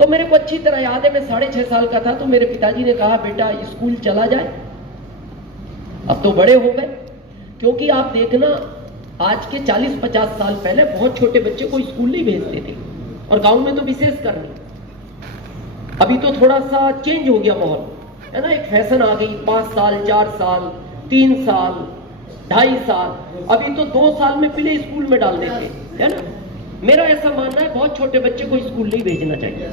तो मेरे को अच्छी तरह याद है, मैं 6.5 साल का था, तो मेरे पिताजी ने कहा बेटा स्कूल चला जाए। अब तो बड़े हो गए, क्योंकि आप देखना आज के 40-50 साल पहले बहुत छोटे बच्चे को स्कूल नहीं भेजते थे, और गांव में तो विशेष कर नहीं। अभी तो थोड़ा सा चेंज हो गया माहौल, है ना, एक फैशन आ गई, 5 साल 4 साल 3 साल 2.5 साल, अभी तो 2 साल में प्ले स्कूल में डाल देते, है ना। मेरा ऐसा मानना है बहुत छोटे बच्चे को स्कूल नहीं भेजना चाहिए,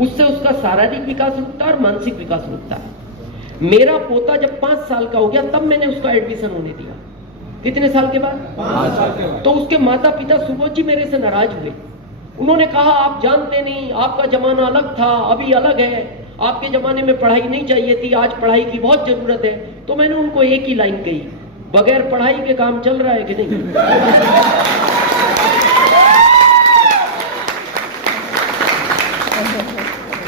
उससे उसका शारीरिक विकास रुकता है और मानसिक विकास रुकता है। मेरा पोता जब 5 साल का हो गया तब मैंने उसका एडमिशन होने दिया। कितने साल के बाद? 5 साल। तो उसके माता पिता सुबोध जी मेरे से नाराज हुए। उन्होंने कहा आप जानते नहीं, आपका जमाना अलग था, अभी अलग है, आपके जमाने में पढ़ाई नहीं चाहिए थी, आज पढ़ाई की बहुत जरूरत है। तो मैंने उनको एक ही लाइन कही, बगैर पढ़ाई के काम चल रहा है कि नहीं?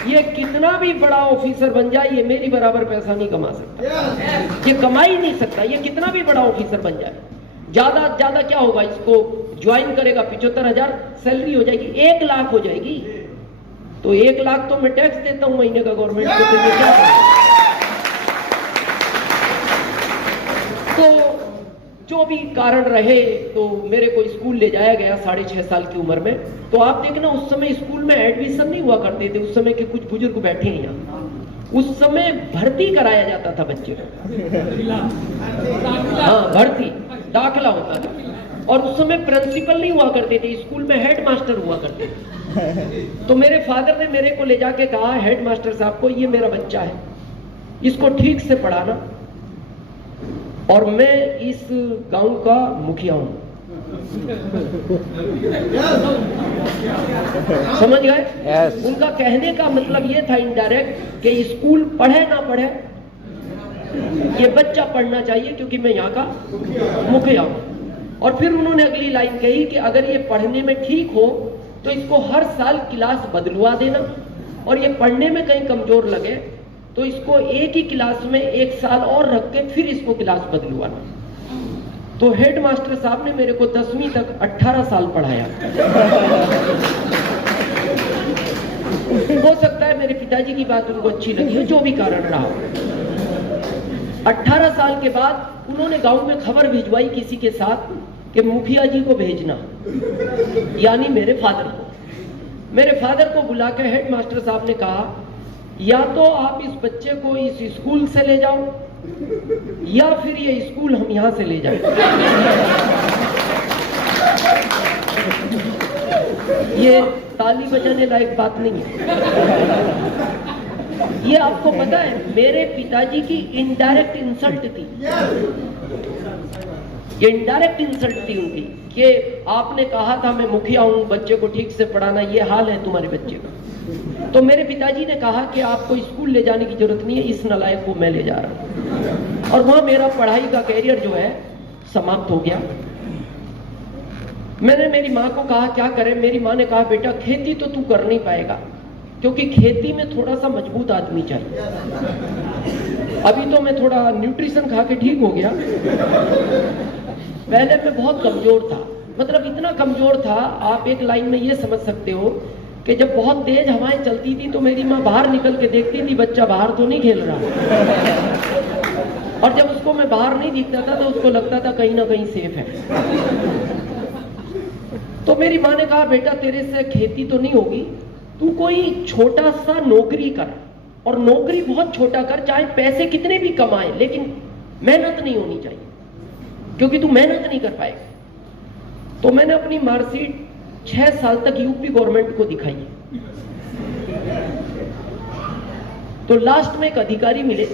ये कितना भी बड़ा ऑफिसर बन जाए, ये मेरी बराबर पैसा नहीं कमा सकता, ये कमा ही नहीं सकता। ये कितना भी बड़ा ऑफिसर बन जाए, ज्यादा ज्यादा क्या होगा, इसको ज्वाइन करेगा 75,000 सैलरी हो जाएगी, 1 लाख हो जाएगी। तो 1 लाख तो मैं टैक्स देता हूं महीने का गवर्नमेंट को, तो ये क्या करें? तो जो भी कारण रहे, तो मेरे को स्कूल ले जाया गया 6.5 साल की उम्र में। तो आप देखना उस समय स्कूल में एडमिशन नहीं हुआ करते थे, उस समय के कुछ बुजुर्ग बैठे हैं यहाँ, उस समय भर्ती कराया जाता था बच्चे को। हाँ, भर्ती, दाखिला होता था। और उस समय प्रिंसिपल नहीं हुआ करते थे, स्कूल में हेड मास्टर हुआ करते थे। तो मेरे फादर ने मेरे को ले जाके कहा हेड मास्टर साहब को, ये मेरा बच्चा है, इसको ठीक से पढ़ाना, और मैं इस गांव का मुखिया हूं। समझ गए? Yes. उनका कहने का मतलब ये था इनडायरेक्ट कि स्कूल पढ़े ना पढ़े, ये बच्चा पढ़ना चाहिए, क्योंकि मैं यहाँ का मुखिया हूं। और फिर उन्होंने अगली लाइन कही कि अगर ये पढ़ने में ठीक हो तो इसको हर साल क्लास बदलवा देना, और ये पढ़ने में कहीं कमजोर लगे तो इसको एक ही क्लास में 1 साल और रख के फिर इसको क्लास बदलवाना। तो हेड मास्टर साहब ने मेरे को 10वीं तक 18 साल पढ़ाया। हो सकता है मेरे पिताजी की बात उनको अच्छी लगी हो, जो भी कारण रहा। 18 साल के बाद उन्होंने गांव में खबर भिजवाई किसी के साथ कि मुखिया जी को भेजना, यानी मेरे फादर को। मेरे फादर को बुला के हेड मास्टर साहब ने कहा, या तो आप इस बच्चे को इस स्कूल से ले जाओ, या फिर ये स्कूल हम यहां से ले जाएं। ये ताली बजाने लायक बात नहीं है। ये आपको पता है मेरे पिताजी की इनडायरेक्ट इंसल्ट थी, ये इनडायरेक्ट इंसल्ट थी उनकी, कि आपने कहा था मैं मुखिया हूं, बच्चे को ठीक से पढ़ाना, ये हाल है तुम्हारे बच्चे का। तो मेरे पिताजी ने कहा कि आपको स्कूल ले जाने की जरूरत नहीं है, इस नालायक को मैं ले जा रहा हूं। और वहां मेरा पढ़ाई का कैरियर जो है समाप्त हो गया। मैंने मेरी माँ को कहा क्या करें। मेरी माँ ने कहा बेटा खेती तो तू कर नहीं पाएगा, क्योंकि खेती में थोड़ा सा मजबूत आदमी चाहिए। अभी तो मैं थोड़ा न्यूट्रिशन खा के ठीक हो गया, पहले मैं बहुत कमजोर था, मतलब इतना कमजोर था, आप एक लाइन में ये समझ सकते हो कि जब बहुत तेज हवाएं चलती थी तो मेरी माँ बाहर निकल के देखती थी बच्चा बाहर तो नहीं खेल रहा, और जब उसको मैं बाहर नहीं दिखता था तो उसको लगता था कहीं ना कहीं सेफ है। तो मेरी माँ ने कहा बेटा तेरे से खेती तो नहीं होगी, तू कोई छोटा सा नौकरी कर, और नौकरी बहुत छोटा कर, चाहे पैसे कितने भी कमाए, लेकिन मेहनत नहीं होनी चाहिए, क्योंकि तू मेहनत नहीं कर पाएगा। तो मैंने अपनी मार्कशीट 6 साल तक यूपी गवर्नमेंट को दिखाई। तो लास्ट में एक अधिकारी मिले,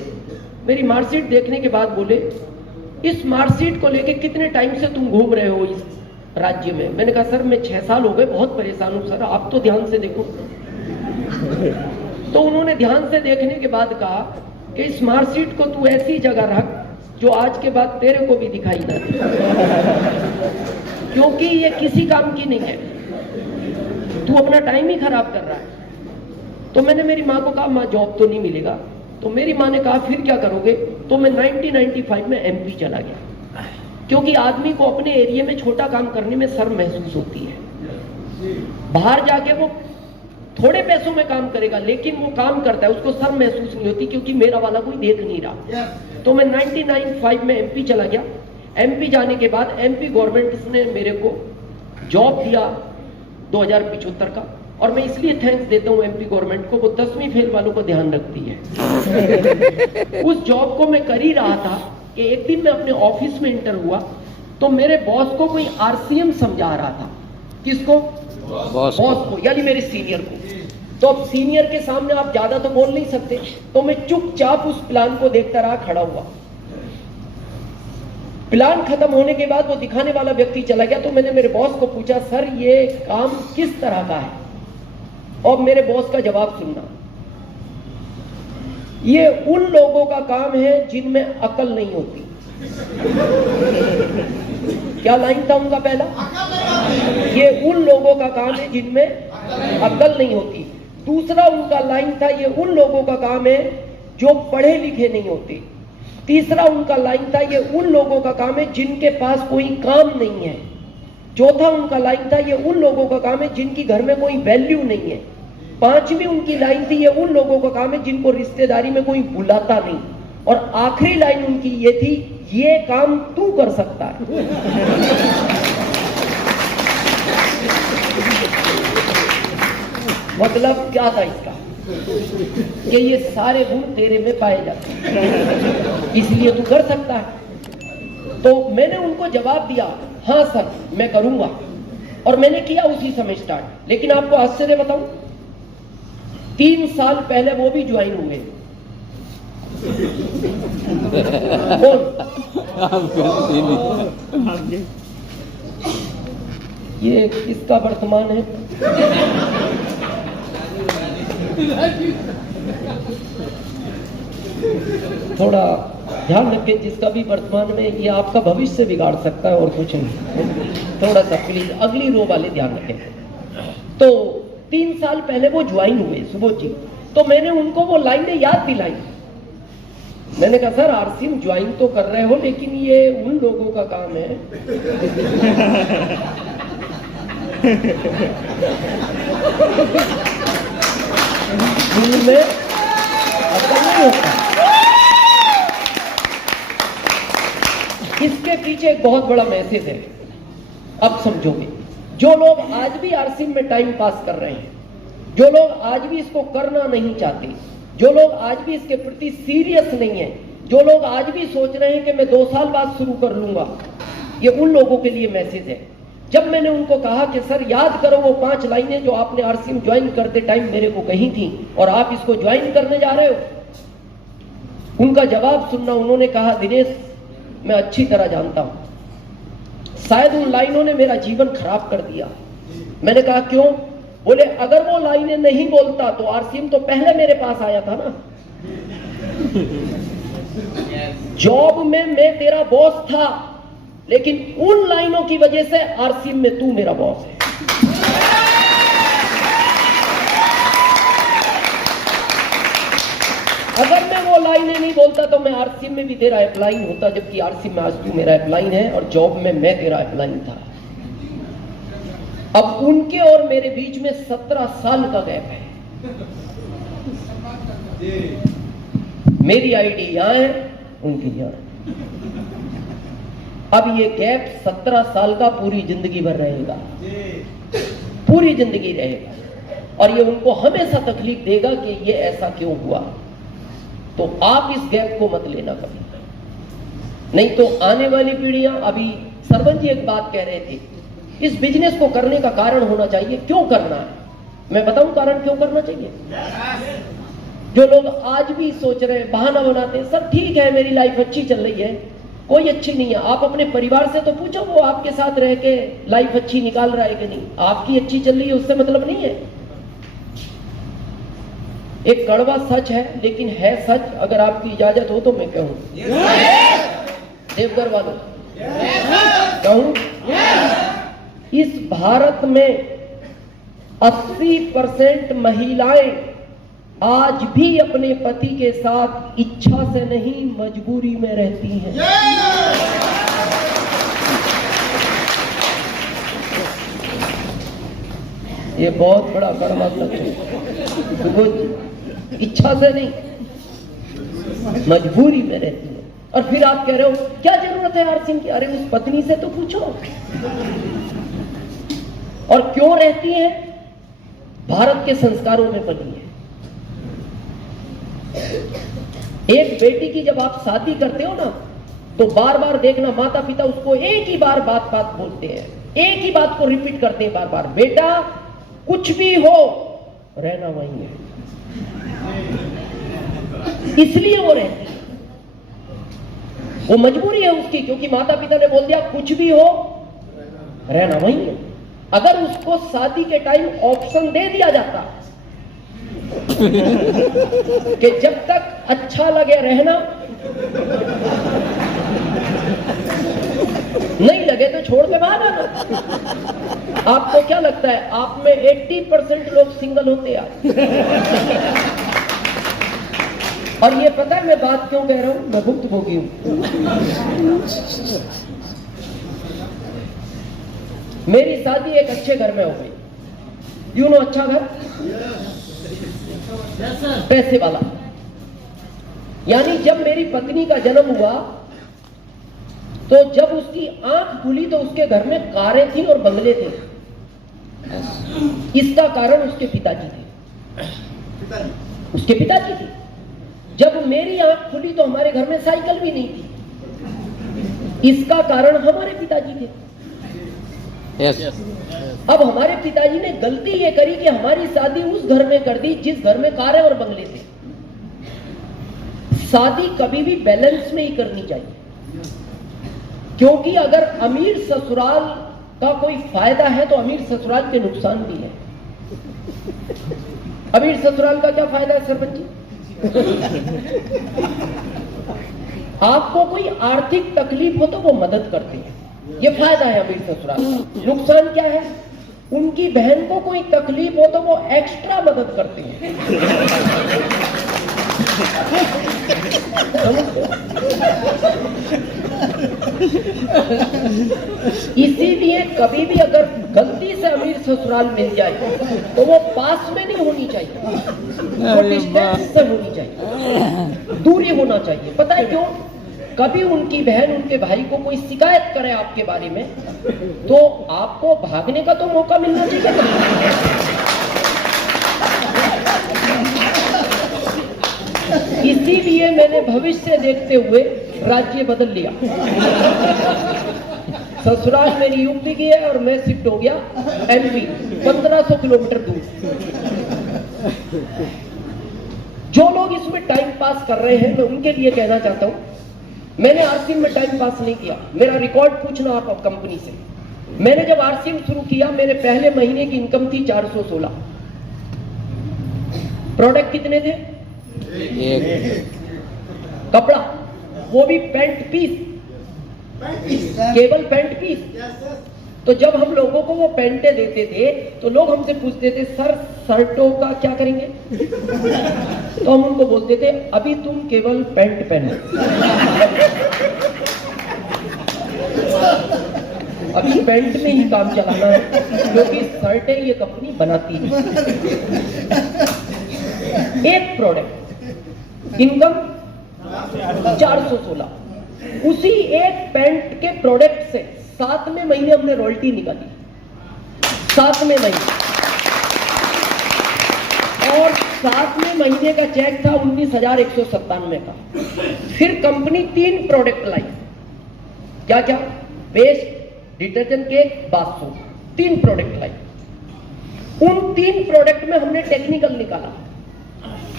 मेरी मार्कशीट देखने के बाद बोले इस मार्कशीट को लेके कितने टाइम से तुम घूम रहे हो इस राज्य में? मैंने कहा सर मैं 6 साल हो गए, बहुत परेशान हूं सर, आप तो ध्यान से देखो। तो उन्होंने ध्यान से देखने के बाद कहा कि इस मार्कशीट को तू ऐसी जगह रख जो आज के बाद तेरे को भी दिखाई ना दे, क्योंकि ये किसी काम की नहीं है, तू अपना टाइम ही खराब कर रहा है। तो मैंने मेरी माँ को कहा माँ जॉब तो नहीं मिलेगा। तो मेरी माँ ने कहा फिर क्या करोगे? तो मैं 1995 में एमपी चला गया, क्योंकि आदमी को अपने एरिया में छोटा काम करने में शर्म महसूस होती है। बाहर जाके वो थोड़े पैसों में काम करेगा, लेकिन वो काम करता है, उसको शर्म महसूस नहीं होती क्योंकि मेरा वाला कोई देख नहीं रहा। तो मैं 99-5 में एमपी चला गया। एमपी जाने के बाद एमपी गवर्नमेंट ने मेरे को जॉब दिया 2075 का, और मैं इसलिए थैंक्स देता हूँ एमपी गवर्नमेंट को, वो 10वीं फेल वालों को ध्यान रखती है। उस जॉब को मैं कर ही रहा था कि एक दिन मैं अपने ऑफिस में इंटर हुआ, तो मेरे बॉस को कोई आरसीएम समझा रहा था। किसको? बॉस को, यानी मेरे सीनियर को। तो अब सीनियर के सामने आप ज्यादा तो बोल नहीं सकते, तो मैं चुपचाप उस प्लान को देखता रहा, खड़ा हुआ। प्लान खत्म होने के बाद वो दिखाने वाला व्यक्ति चला गया, तो मैंने मेरे बॉस को पूछा, सर ये काम किस तरह का है? और मेरे बॉस का जवाब सुनना, ये उन लोगों का काम है जिनमें अकल नहीं होती। क्या लाइन था उनका पहला? ये उन लोगों का काम है जिनमें अकल नहीं होती। दूसरा उनका लाइन था, ये उन लोगों का काम है जो पढ़े लिखे नहीं होते। तीसरा उनका लाइन था, ये उन लोगों का काम है जिनके पास कोई काम नहीं है। चौथा उनका लाइन था, ये उन लोगों का काम है जिनकी घर में कोई वैल्यू नहीं है। पांचवी उनकी लाइन थी, ये उन लोगों का काम है जिनको रिश्तेदारी में कोई बुलाता नहीं। और आखिरी लाइन उनकी ये थी, ये काम तू कर सकता है। मतलब क्या था इसका? कि ये सारे गुण तेरे में पाए जाते हैं, इसलिए तू कर सकता है। तो मैंने उनको जवाब दिया, हाँ सर मैं करूंगा, और मैंने किया उसी समय स्टार्ट। लेकिन आपको आश्चर्य बताऊं, 3 साल पहले वो भी ज्वाइन हुए। ये किसका वर्तमान है? थोड़ा ध्यान रखें, जिसका भी वर्तमान में, ये आपका भविष्य बिगाड़ सकता है और कुछ नहीं। थोड़ा सा प्लीज अगली रो वाले ध्यान रखें। तो 3 साल पहले वो ज्वाइन हुए सुबोध जी, तो मैंने उनको वो लाइनें याद दिलाई। मैंने कहा सर आरसीएम ज्वाइन तो कर रहे हो, लेकिन ये उन लोगों का काम है जिनमें अकल नहीं होता। इसके पीछे एक बहुत बड़ा मैसेज है, अब समझोगे। जो लोग आज भी आरसीएम में टाइम पास कर रहे हैं, जो लोग आज भी इसको करना नहीं चाहते, जो लोग आज भी इसके प्रति सीरियस नहीं है, जो लोग आज भी सोच रहे हैं कि मैं 2 साल बाद शुरू कर लूंगा, ये उन लोगों के लिए मैसेज है। जब मैंने उनको कहा कि सर याद करो वो 5 लाइनें जो आपने आरसीएम ज्वाइन करते टाइम मेरे को कही थी और आप इसको ज्वाइन करने जा रहे हो, उनका जवाब सुनना। उन्होंने कहा दिनेश मैं अच्छी तरह जानता हूं, शायद उन लाइनों ने मेरा जीवन खराब कर दिया। मैंने कहा क्यों? बोले अगर वो लाइनें नहीं बोलता तो आरसीएम तो पहले मेरे पास आया था ना। जॉब में मैं तेरा बॉस था, लेकिन उन लाइनों की वजह से आरसीएम में तू मेरा बॉस है। अगर मैं वो लाइनें नहीं बोलता तो मैं आरसीएम में भी तेरा अप्लाइन होता, जबकि आरसीएम में आज तू मेरा अप्लाइन है और जॉब में मैं तेरा अप्लाइन था। अब उनके और मेरे बीच में 17 साल का गैप है। मेरी आईडी यहां है, उनकी यहां। अब ये गैप 17 साल का पूरी जिंदगी भर रहेगा, पूरी जिंदगी रहेगा, और ये उनको हमेशा तकलीफ देगा कि ये ऐसा क्यों हुआ। तो आप इस गैप को मत लेना कभी, नहीं तो आने वाली पीढ़ियां। अभी सरवन जी एक बात कह रहे थे, इस बिजनेस को करने का कारण होना चाहिए, क्यों करना है। मैं बताऊं कारण क्यों करना चाहिए। जो लोग आज भी सोच रहे हैं, बहाना बनाते हैं, सब ठीक है मेरी लाइफ अच्छी चल रही है, कोई अच्छी नहीं है। आप अपने परिवार से तो पूछो, वो आपके साथ रह के लाइफ अच्छी निकाल रहा है कि नहीं। आपकी अच्छी चल रही है उससे मतलब नहीं है। एक कड़वा सच है, लेकिन है सच। अगर आपकी इजाजत हो तो मैं कहूं, देवघर वालों कहूं, इस भारत में 80% महिलाएं आज भी अपने पति के साथ इच्छा से नहीं मजबूरी में रहती हैं। ये बहुत बड़ा कर्मा लक्ष्य, कुछ इच्छा से नहीं, मजबूरी में रहती है। और फिर आप कह रहे हो क्या जरूरत है आर सिंह की? अरे उस पत्नी से तो पूछो। और क्यों रहती है? भारत के संस्कारों में पली है। एक बेटी की जब आप शादी करते हो ना, तो बार बार देखना माता पिता उसको एक ही बार बात बात बोलते हैं, एक ही बात को रिपीट करते हैं बार बार, बेटा कुछ भी हो रहना वहीं है। इसलिए वो रहती है, वो मजबूरी है उसकी, क्योंकि माता पिता ने बोल दिया कुछ भी हो रहना वहीं है। अगर उसको शादी के टाइम ऑप्शन दे दिया जाता कि जब तक अच्छा लगे रहना, नहीं लगे तो छोड़ के बाहर आना। आपको क्या लगता है आप में 80% लोग सिंगल होते हैं? और ये पता है मैं बात क्यों कह रहा हूं? मैं भुक्तभोगी हूं। मेरी शादी एक अच्छे घर में हो गई। यू नो अच्छा घर, पैसे वाला। यानी जब मेरी पत्नी का जन्म हुआ तो जब उसकी आंख खुली तो उसके घर में कारें थी और बंगले थे। इसका कारण उसके पिताजी थे, उसके पिताजी थे। जब मेरी आंख खुली तो हमारे घर में साइकिल भी नहीं थी। इसका कारण हमारे पिताजी थे। अब हमारे पिताजी ने गलती ये करी कि हमारी शादी उस घर में कर दी जिस घर में कारें और बंगले थे। शादी कभी भी बैलेंस में ही करनी चाहिए, क्योंकि अगर अमीर ससुराल का कोई फायदा है तो अमीर ससुराल के नुकसान भी है। अमीर ससुराल का क्या फायदा है सरपंच जी? आपको कोई आर्थिक तकलीफ हो तो वो मदद करते हैं, ये फायदा है अमीर ससुराल। नुकसान क्या है? उनकी बहन को कोई तकलीफ हो तो वो एक्स्ट्रा मदद करते हैं। इसीलिए कभी भी अगर गलती से अमीर ससुराल मिल जाए तो वो पास में नहीं होनी चाहिए, वो डिस्टेंस से होनी चाहिए, दूरी होना चाहिए। पता है क्यों? कभी उनकी बहन उनके भाई को कोई शिकायत करे आपके बारे में तो आपको भागने का तो मौका मिलना चाहिए। इसीलिए मैंने भविष्य देखते हुए राज्य बदल लिया। ससुराल मेरी यूपी की है और मैं शिफ्ट हो गया एमपी, 1500 किलोमीटर दूर। जो लोग इसमें टाइम पास कर रहे हैं मैं उनके लिए कहना चाहता हूं, मैंने आरसीएम में टाइम पास नहीं किया। मेरा रिकॉर्ड पूछना आप कंपनी से। मैंने जब आरसीएम शुरू किया मेरे पहले महीने की इनकम थी 416। प्रोडक्ट कितने थे? कपड़ा, वो भी पैंट पीस, केवल पैंट पीस। तो जब हम लोगों को वो पैंटे देते थे तो लोग हमसे पूछते थे सर शर्टों का क्या करेंगे? तो हम उनको बोलते थे अभी तुम केवल पैंट पहनो, अभी पैंट में ही काम चलाना है, क्योंकि शर्टें ये कंपनी बनाती है। एक प्रोडक्ट इनकम 416, उसी एक पैंट के प्रोडक्ट से 7वें महीने हमने रॉयल्टी निकाली, 7वें महीने। और 7वें महीने का चेक था 19,197 का। फिर कंपनी 3 प्रोडक्ट लाई। क्या क्या? Paste, detergent, cake, bathroom, 3 product लाई। उन 3 प्रोडक्ट में हमने टेक्निकल निकाला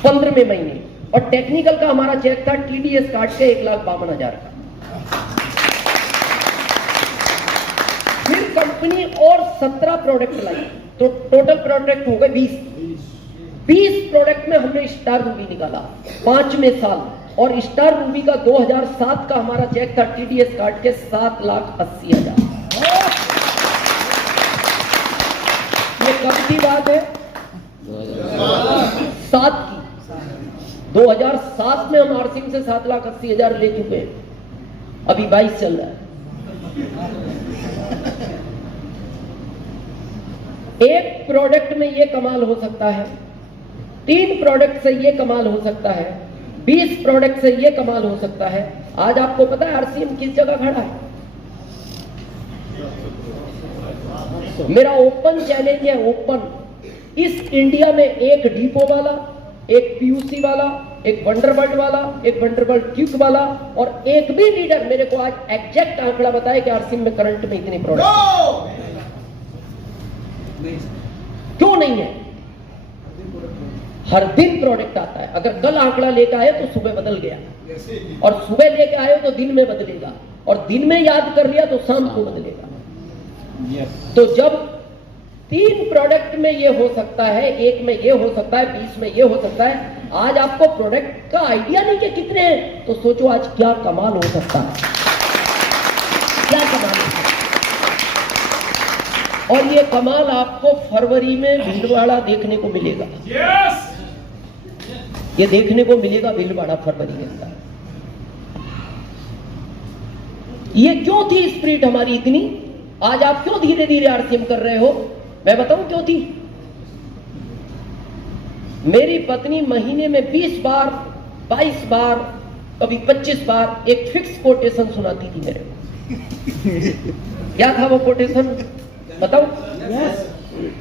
15वें महीने, और टेक्निकल का हमारा चेक था टीडीएस काट के 1,52,000 का। फिर कंपनी और 17 प्रोडक्ट लाई, तो टोटल प्रोडक्ट हो गए 20। 20 प्रोडक्ट में हमने स्टार रूबी निकाला 5वें साल, और स्टार रूबी का 2007 का हमारा चेक था टीडीएस काट के 7,80,000। ये कब की बात है? 7 की। 2007 में हम आरसिंह से 7,80,000 ले चुके हैं, अभी 22 चल रहा है। एक प्रोडक्ट में ये कमाल हो सकता है, 3 प्रोडक्ट से ये कमाल हो सकता है, 20 प्रोडक्ट से ये कमाल हो सकता है। आज आपको पता है आरसीएम किस जगह खड़ा है? मेरा ओपन चैलेंज है, ओपन, इस इंडिया में एक डिपो वाला, एक पीयूसी वाला, एक वंडरबर्ड वाला, एक वंडरबर्ड क्यूक वाला और एक भी लीडर मेरे को आज एग्जैक्ट आंकड़ा बताए कि आरसीएम में करंट में इतने प्रोडक्ट क्यों नहीं है? हर दिन प्रोडक्ट आता है। अगर कल आंकड़ा लेकर आए तो सुबह बदल गया, और सुबह लेके आए तो दिन में बदलेगा, और दिन में याद कर लिया तो शाम को बदलेगा। तो जब 3 प्रोडक्ट में ये हो सकता है, एक में ये हो सकता है, 20 में ये हो सकता है, आज आपको प्रोडक्ट का आइडिया नहीं कि कितने हैं, तो सोचो आज क्या कमाल हो सकता है, क्या कमाल हो सकता है। और ये कमाल आपको फरवरी में भीलवाड़ा देखने को मिलेगा। ये देखने को मिलेगा भीलवाड़ा फरवरी के अंदर। ये क्यों थी स्पिरिट हमारी इतनी? आज आप क्यों धीरे धीरे आरसीएम कर रहे हो? मैं बताऊं क्यों थी। मेरी पत्नी महीने में 20 बार, 22 बार, कभी 25 बार एक फिक्स कोटेशन सुनाती थी मेरे को। क्या था वो कोटेशन बताऊं?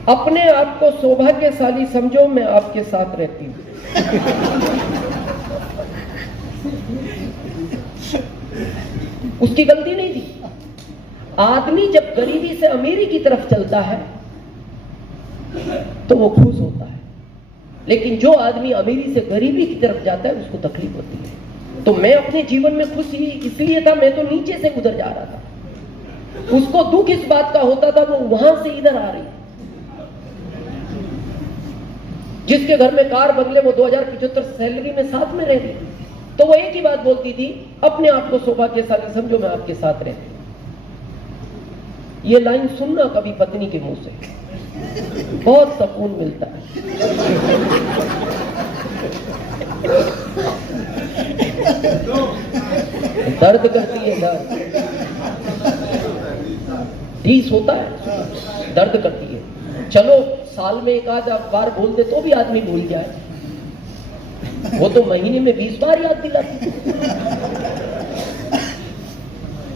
अपने आप को सौभाग्यशाली समझो, मैं आपके साथ रहती हूं। उसकी गलती नहीं थी। आदमी जब गरीबी से अमीरी की तरफ चलता है तो वो खुश होता है, लेकिन जो आदमी अमीरी से गरीबी की तरफ जाता है उसको तकलीफ होती है। तो मैं अपने जीवन में खुश ही इसलिए था, मैं तो नीचे से गुजर जा रहा था। उसको दुख इस बात का होता था वो वहां से इधर आ रही। जिसके घर में कार बंगले, वो 2075 सैलरी में साथ में रह रही, तो वो एक ही बात बोलती थी, अपने आप को सौभाग्यशाली समझो, मैं आपके साथ रहती। ये लाइन सुनना कभी पत्नी के मुंह से, बहुत सुकून मिलता है। दर्द करती है, दर्द ठीक होता है, दर्द करती है। चलो साल में एक आध बार बोल दे तो भी आदमी भूल जाए, वो तो महीने में 20 बार याद दिलाती।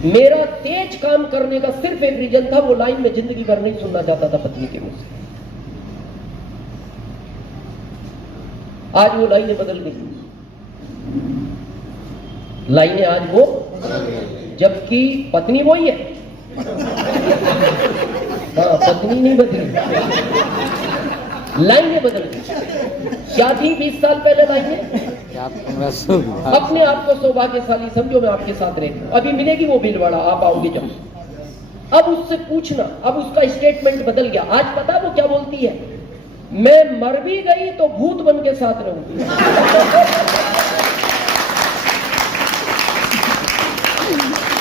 मेरा तेज काम करने का सिर्फ एक रीजन था, वो लाइन में जिंदगी भर नहीं सुनना चाहता था पत्नी के मुंह से। आज वो लाइनें बदल गई, लाइनें आज वो, जबकि पत्नी वही है। हाँ, पत्नी नहीं बदली, लाइनें बदल गई। क्या थी 20 साल पहले लाइनें? अपने आप को सौभाग्यशाली समझो, मैं आपके साथ रहती हूँ। अभी मिलेगी वो भीलवाड़ा, आप आओगे जब, अब उससे पूछना, अब उसका स्टेटमेंट बदल गया। आज पता वो क्या बोलती है? मैं मर भी गई तो भूत बन के साथ रहूंगी।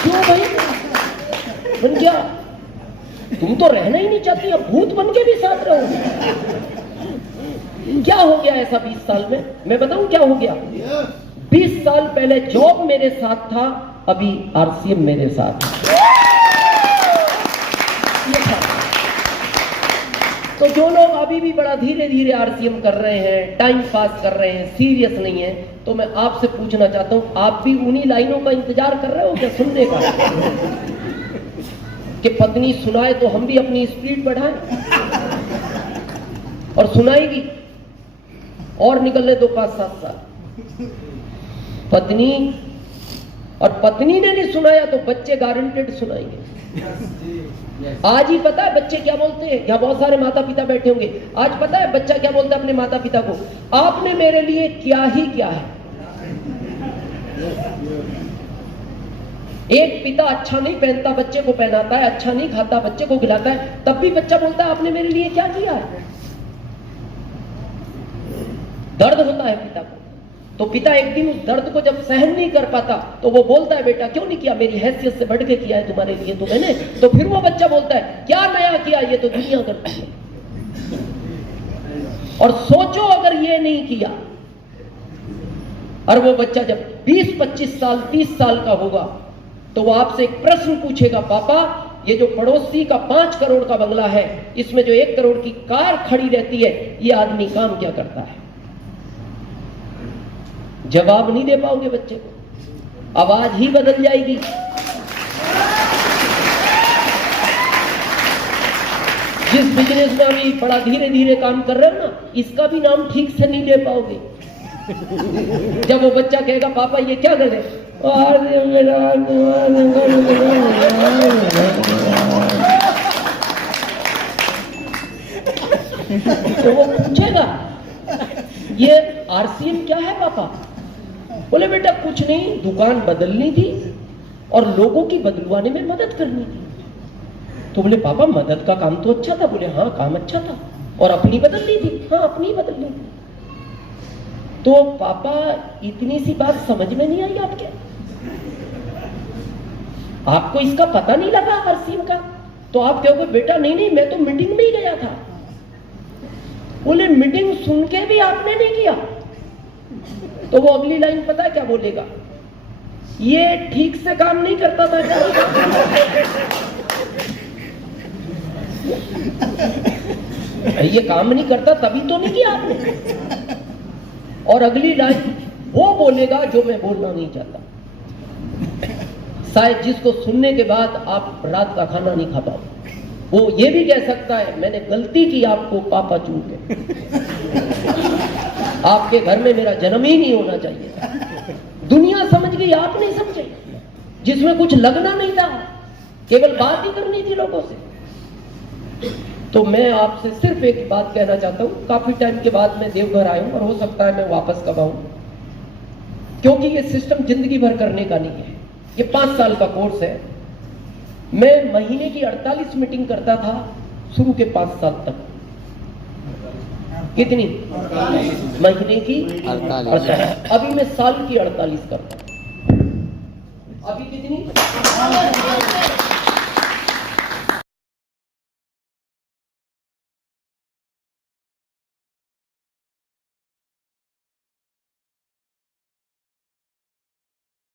क्यों भाई, बन क्या? तुम तो रहना ही नहीं चाहती, अब भूत बन के भी साथ रहोगे। क्या हो गया ऐसा 20 साल में? मैं बताऊं क्या हो गया? 20 साल पहले जॉब मेरे साथ था, अभी आरसीएम मेरे साथ है। तो जो लोग अभी भी बड़ा धीरे धीरे आरसीएम कर रहे हैं, टाइम पास कर रहे हैं, सीरियस नहीं है, तो मैं आपसे पूछना चाहता हूं, आप भी उन्हीं लाइनों का इंतजार कर रहे हो क्या सुनने का? कि पत्नी सुनाए तो हम भी अपनी स्पीड बढ़ाएं, और सुनाएगी और निकलने 2-5-7 साल। पत्नी, और पत्नी ने नहीं सुनाया तो बच्चे गारंटेड सुनाएंगे। आज ही पता है बच्चे क्या बोलते हैं? यहाँ बहुत सारे माता पिता बैठे होंगे। आज पता है बच्चा क्या बोलता है अपने माता पिता को? आपने मेरे लिए क्या ही क्या है। एक पिता अच्छा नहीं पहनता, बच्चे को पहनाता है, अच्छा नहीं खाता, बच्चे को खिलाता है, तब भी बच्चा बोलता है आपने मेरे लिए क्या किया है। दर्द होता है पिता को, तो पिता एक दिन उस दर्द को जब सहन नहीं कर पाता तो वो बोलता है बेटा क्यों नहीं किया, मेरी हैसियत से बढ़ के किया है तुम्हारे लिए तो मैंने। तो फिर वो बच्चा बोलता है क्या नया किया, ये तो दुनिया करती है। और सोचो अगर ये नहीं किया, और वो बच्चा जब 20-25 साल 30 साल का होगा तो वो आपसे एक प्रश्न पूछेगा, पापा ये जो पड़ोसी का 5 करोड़ का बंगला है, इसमें जो 1 करोड़ की कार खड़ी रहती है, ये आदमी काम क्या करता है? जवाब नहीं दे पाओगे बच्चे को, आवाज ही बदल जाएगी। जिस बिजनेस में अभी बड़ा धीरे धीरे काम कर रहे हो ना, इसका भी नाम ठीक से नहीं ले पाओगे। जब वो बच्चा कहेगा पापा ये क्या कर रहे, तो वो पूछेगा ये आरसीएम क्या है पापा? बोले बेटा कुछ नहीं, दुकान बदलनी थी और लोगों की बदलवाने में मदद करनी थी। तो बोले पापा मदद का काम तो अच्छा था। बोले हाँ काम अच्छा था, और अपनी बदलनी थी। हाँ अपनी बदलनी थी। तो पापा इतनी सी बात समझ में नहीं आई आपके? आपको इसका पता नहीं लगा आरसीएम का? तो आप कहोगे बेटा नहीं नहीं मैं तो मीटिंग में ही गया था। बोले मीटिंग सुन के भी आपने नहीं किया? तो वो अगली लाइन पता है क्या बोलेगा? ये ठीक से काम नहीं करता था क्या? ये काम नहीं करता तभी तो नहीं किया आपने। और अगली लाइन वो बोलेगा जो मैं बोलना नहीं चाहता, शायद जिसको सुनने के बाद आप रात का खाना नहीं खा पाओ। वो ये भी कह सकता है मैंने गलती की आपको पापा चूक के, आपके घर में मेरा जन्म ही नहीं होना चाहिए। दुनिया समझ गई, आप नहीं समझे। जिसमें कुछ लगना नहीं था, केवल बात ही करनी थी लोगों से। तो मैं आपसे सिर्फ एक बात कहना चाहता हूं, काफी टाइम के बाद मैं देवघर आया हूं और हो सकता है मैं वापस कब आऊं, क्योंकि ये सिस्टम जिंदगी भर करने का नहीं है। ये 5 साल का कोर्स है। मैं महीने की 48 मीटिंग करता था शुरू के 5 साल तक। कितनी? महीने की 48। अभी मैं साल की 48 करता हूं। अभी कितनी?